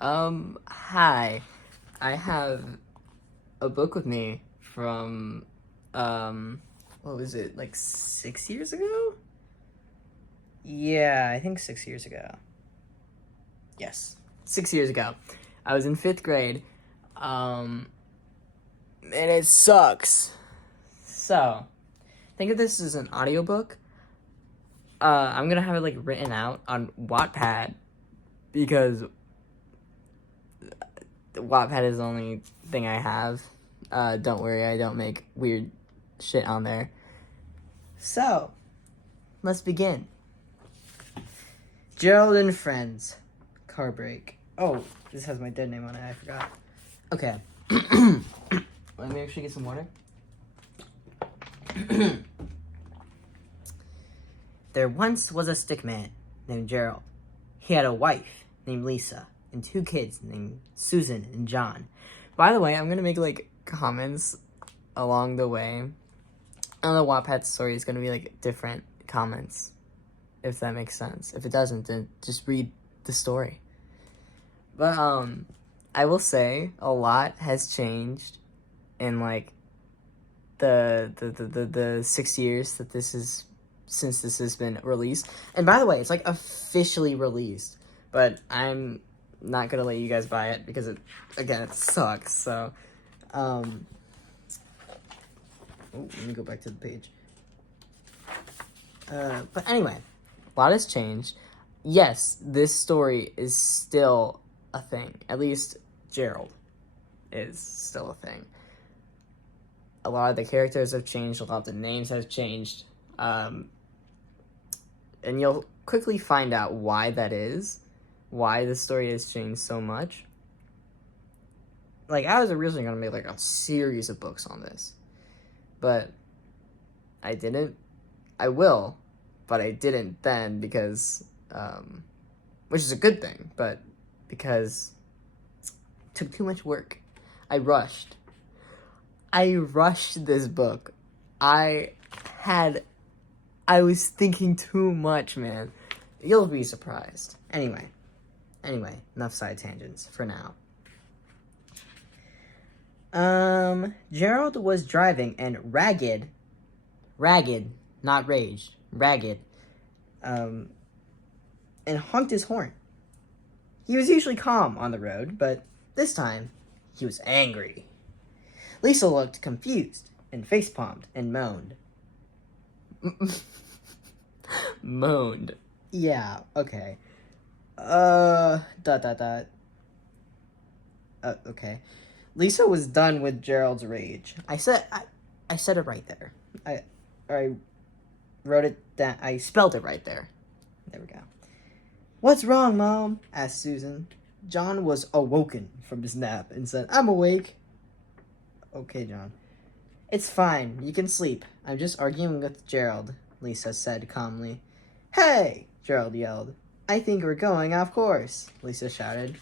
Hi. I have a book with me from, what was it, like 6 years ago? Yeah, I think 6 years ago. Yes, 6 years ago. I was in 5th grade, and it sucks. So, think of this as an audiobook. I'm gonna have it, like, written out on Wattpad, because Wattpad is the only thing I have. Don't worry, I don't make weird shit on there. So, let's begin. Gerald and friends. Car break. Oh, this has my dead name on it. I forgot. Okay. Let me actually get some water. There once was a stickman named Gerald. He had a wife named Lisa and 2 kids named Susan and John. By the way, I'm gonna make like comments along the way. On the Wattpad story is gonna be like different comments, if that makes sense. If it doesn't, then just read the story. But I will say a lot has changed in like the 6 years that since this has been released. And by the way, it's like officially released, but I'm not gonna let you guys buy it because it sucks. So let me go back to the page. But anyway, a lot has changed. Yes, this story is still a thing. At least Gerald is still a thing. A lot of the characters have changed. A lot of the names have changed. And you'll quickly find out why that is. Why the story has changed so much. Like, I was originally going to make, like, a series of books on this. But I didn't. I will. But I didn't then because, which is a good thing, but because it took too much work. I rushed this book. I was thinking too much, man. You'll be surprised. Anyway, enough side tangents for now. Gerald was driving and ragged, not raged, ragged, and honked his horn. He was usually calm on the road, but this time, he was angry. Lisa looked confused and facepalmed and moaned. Moaned. Yeah, okay. Okay. Lisa was done with Gerald's rage. I said it right there. I wrote it down. I spelled it right there. There we go. "What's wrong, Mom?" asked Susan. John was awoken from his nap and said, "I'm awake." "Okay, John." "It's fine. You can sleep. I'm just arguing with Gerald," Lisa said calmly. "Hey!" Gerald yelled. "I think we're going off course," Lisa shouted.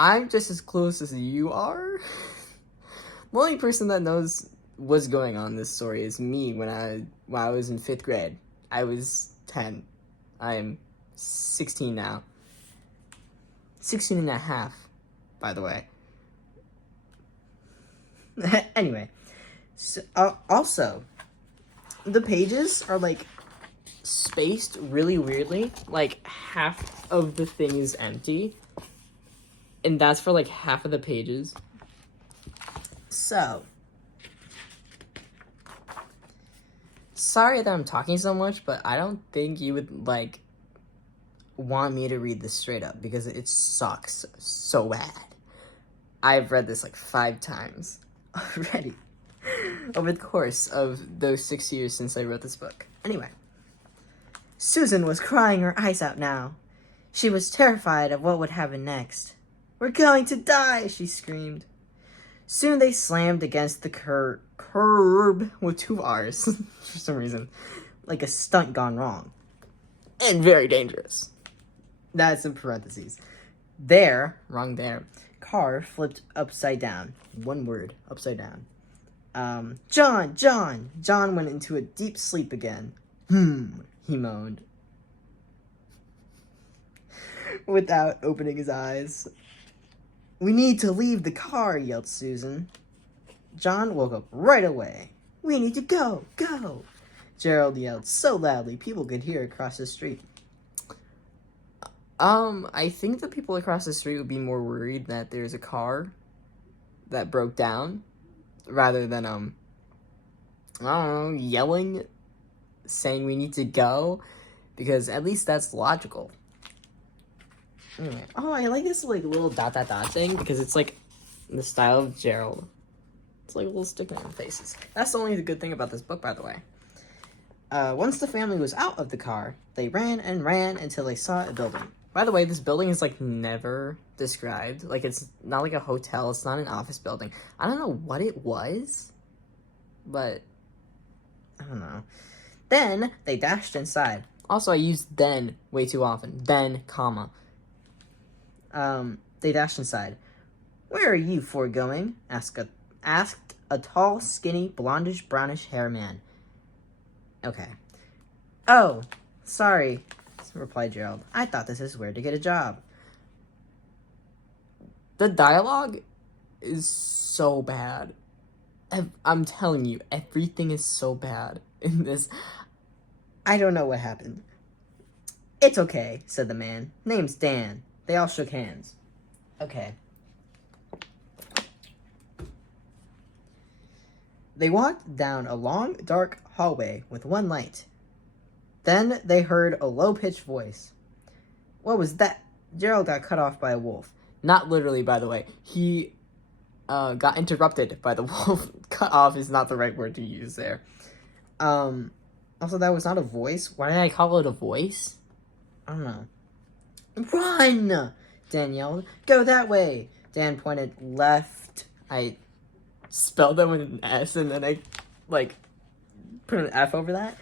I'm just as close as you are? The only person that knows what's going on in this story is me when I was in 5th grade. I was 10. I'm 16 now. 16 and a half, by the way. Anyway, so, also, the pages are, like, spaced really weirdly. Like, half of the thing is empty. And that's for, like, half of the pages. So, sorry that I'm talking so much, but I don't think you would, like, want me to read this straight up because it sucks so bad. I've read this, like, 5 times already over the course of those 6 years since I wrote this book. Anyway, Susan was crying her eyes out now. She was terrified of what would happen next. "We're going to die," she screamed. Soon they slammed against the curb with 2 R's for some reason, like a stunt gone wrong. And very dangerous. That's in parentheses. Wrong there, car flipped upside down. One word, upside down. John! John went into a deep sleep again. He moaned. without opening his eyes. "We need to leave the car," yelled Susan. John woke up right away. "We need to go, go!" Gerald yelled so loudly people could hear across the street. I think the people across the street would be more worried that there's a car that broke down rather than, I don't know, yelling, saying we need to go, because at least that's logical. Anyway, I like this, like, little dot thing, because it's, like, the style of Gerald. It's like a little stick on faces. That's the only good thing about this book, by the way. Once the family was out of the car, they ran and ran until they saw a building. By the way, this building is, like, never described. Like, it's not like a hotel. It's not an office building. I don't know what it was, but I don't know. Then they dashed inside. Also, I use then way too often. Then, comma. They dashed inside. "Where are you four going?" asked a tall, skinny, blondish, brownish hair man. Okay. "Oh, sorry," replied Gerald. "I thought this is where to get a job." The dialogue is so bad. I'm telling you, everything is so bad in this. I don't know what happened. "It's okay," said the man. "Name's Dan." They all shook hands. Okay. They walked down a long, dark hallway with one light. Then they heard a low-pitched voice. "What was that?" Gerald got cut off by a wolf. Not literally, by the way. He got interrupted by the wolf. Cut off is not the right word to use there. Also, that was not a voice. Why did I call it a voice? I don't know. "Run!" Dan yelled. "Go that way." Dan pointed left. I spelled that with an S and then I, like, put an F over that.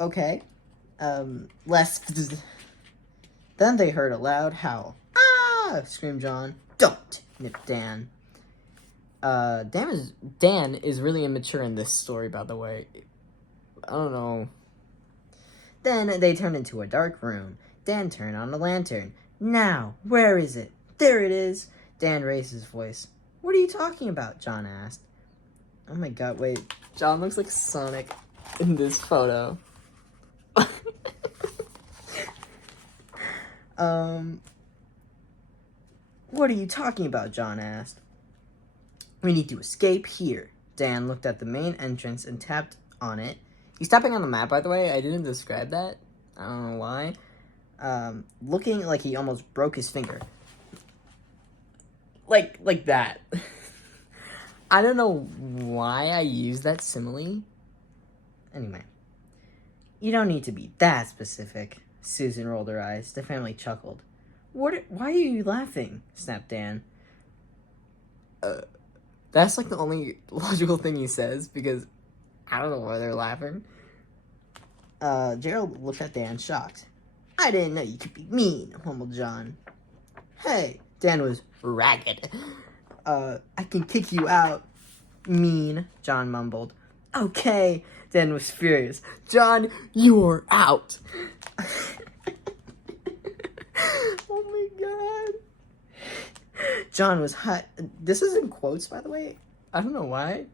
Okay. Left. Then they heard a loud howl. "Ah!" screamed John. "Don't!" nipped Dan. Dan is really immature in this story, by the way. I don't know. Then they turned into a dark room. Dan turned on a lantern. "Now, where is it?" "There it is." Dan raised his voice. "What are you talking about?" John asked. Oh my god, wait. John looks like Sonic in this photo. What are you talking about? John asked. "We need to escape here." Dan looked at the main entrance and tapped on it. He's tapping on the map, by the way. I didn't describe that. I don't know why. Looking like he almost broke his finger. Like that. I don't know why I used that simile. Anyway. "You don't need to be that specific." Susan rolled her eyes. The family chuckled. Why are you laughing?" snapped Dan. That's like the only logical thing he says, because I don't know why they're laughing. Gerald looked at Dan, shocked. "I didn't know you could be mean," mumbled John. "Hey," Dan was ragged. "I can kick you out." "Mean," John mumbled. "Okay," Dan was furious. "John, you're out." Oh my god. John was hot. This is in quotes, by the way. I don't know why.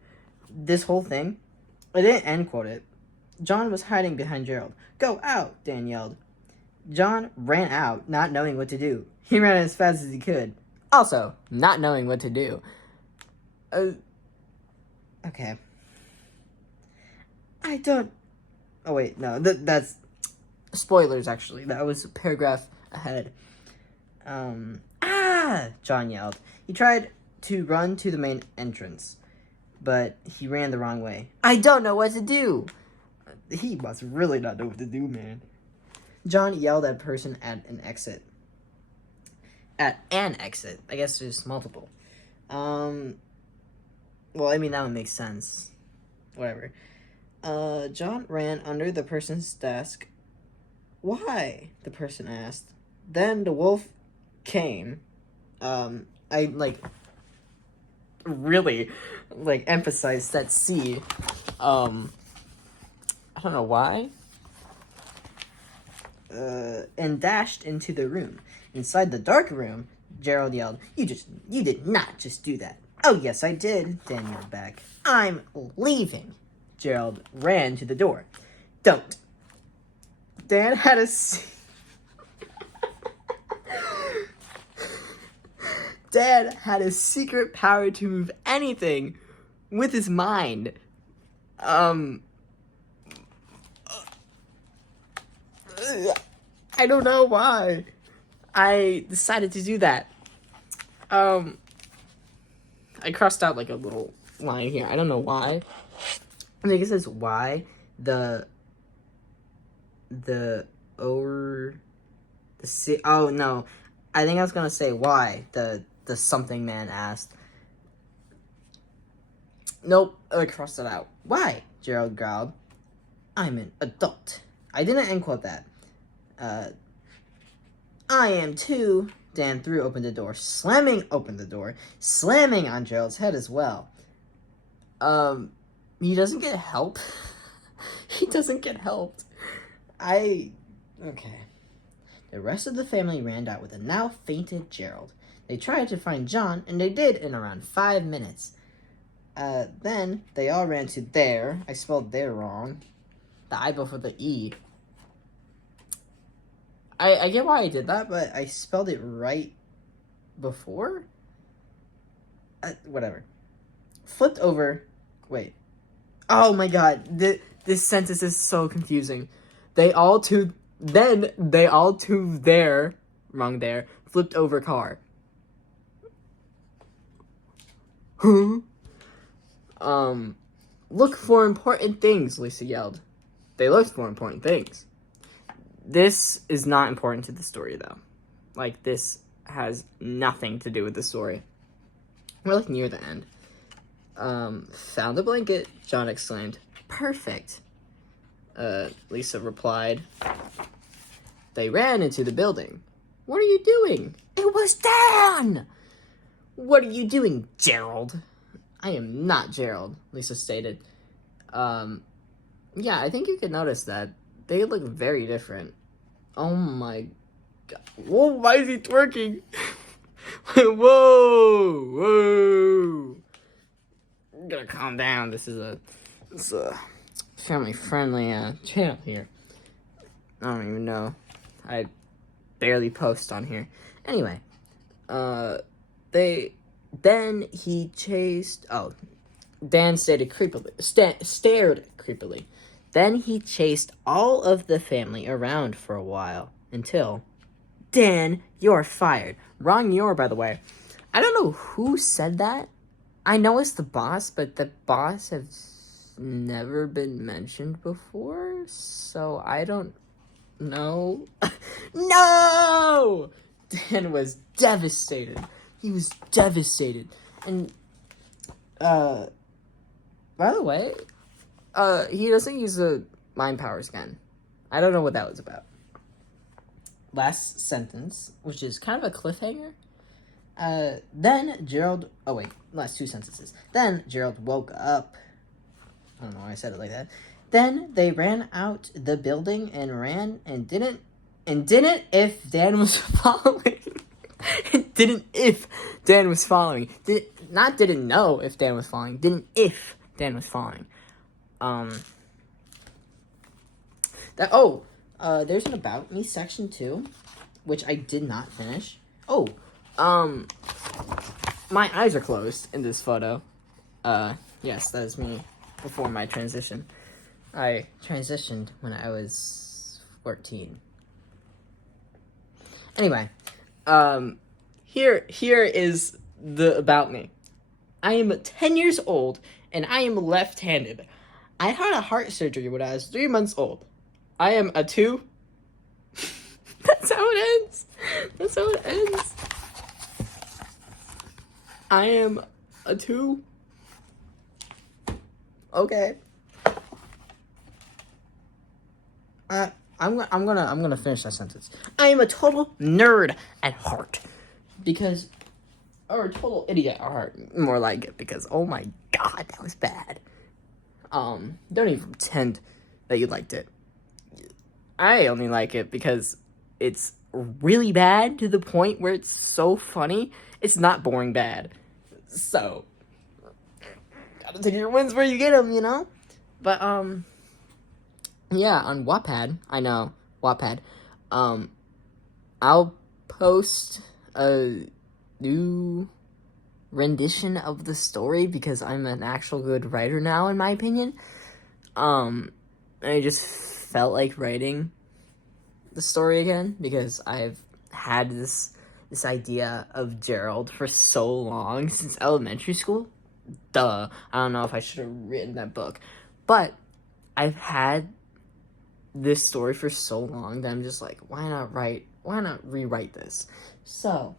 This whole thing, I didn't end quote it. John was hiding behind Gerald. "Go out," Dan yelled. John ran out, not knowing what to do. He ran as fast as he could. Also, not knowing what to do. Okay. I don't... Oh, wait, no. That's... Spoilers, actually. That was a paragraph ahead. John yelled. He tried to run to the main entrance, but he ran the wrong way. "I don't know what to do." He must really not know what to do, man. John yelled at a person at an exit. At an exit. I guess there's multiple. Well, I mean, that would make sense. Whatever. John ran under the person's desk. "Why?" the person asked. Then the wolf came. I, really, emphasized that C. I don't know why. and dashed into the room. Inside the dark room, Gerald yelled, You did not just do that." "Oh, yes, I did," Dan yelled back. "I'm leaving." Gerald ran to the door. "Don't." Dan had a Dad had a secret power to move anything with his mind. I don't know why I decided to do that. I crossed out like a little line here. I don't know why. I think it says why oh no. I think I was gonna say why the something man asked. Nope, I crossed it out. "Why?" Gerald growled. "I'm an adult." I didn't end quote that. "I am too." Dan threw open the door, slamming on Gerald's head as well. He doesn't get help. He doesn't get helped. Okay. The rest of the family ran out with a now fainted Gerald. They tried to find John, and they did in around 5 minutes. Then they all ran to there. I spelled there wrong. The I before the E. I get why I did that, but I spelled it right before? Whatever. Flipped over. Wait. Oh my god. This sentence is so confusing. Then they all to there, wrong there, flipped over car. Huh? Look for important things, Lisa yelled. They looked for important things. This is not important to the story, though. Like, this has nothing to do with the story. We're, like, near the end. Found a blanket, John exclaimed. "Perfect," Lisa replied. They ran into the building. "What are you doing?" "It was Dan!" "What are you doing, Gerald?" "I am not Gerald," Lisa stated. Yeah, I think you could notice that. They look very different. Oh my god. Whoa, why is he twerking? Whoa. I'm gonna calm down. This is a family-friendly channel here. I don't even know. I barely post on here. Anyway, Dan stared creepily. Then he chased all of the family around for a while until, "Dan, you're fired." Wrong "you're," by the way. I don't know who said that. I know it's the boss, but the boss has never been mentioned before, so I don't know. No! Dan was devastated. He was devastated. And, by the way, he doesn't use the mind powers again. I don't know what that was about. Last sentence, which is kind of a cliffhanger. Last 2 sentences. Then Gerald woke up. I don't know why I said it like that. Then they ran out the building and didn't if Dan was following. Didn't if Dan was following. Didn't know if Dan was following. Didn't if Dan was following. There's an About Me section 2, which I did not finish. My eyes are closed in this photo. Yes, that is me before my transition. I transitioned when I was 14. Anyway, here is the About Me. I am 10 years old, and I am left-handed. I had a heart surgery when I was 3 months old. I am a 2. That's how it ends. I am a 2. Okay. I'm gonna finish that sentence. I am a total nerd at heart, or a total idiot at heart, more like it, because oh my god, that was bad. Don't even pretend that you liked it. I only like it because it's really bad to the point where it's so funny. It's not boring bad. So, gotta take your wins where you get them, you know? But, yeah, on Wattpad, I know, Wattpad, I'll post a new rendition of the story because I'm an actual good writer now, in my opinion. And I just felt like writing the story again because I've had this idea of Gerald for so long, since elementary school. Duh. I don't know if I should have written that book. But I've had this story for so long that I'm just like, why not rewrite this? So,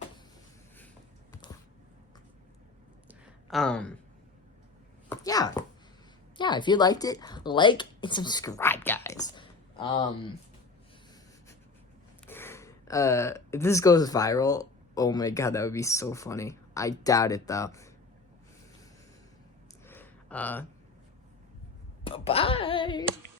yeah. Yeah, if you liked it, like and subscribe, guys. If this goes viral, oh my god, that would be so funny. I doubt it, though. Bye!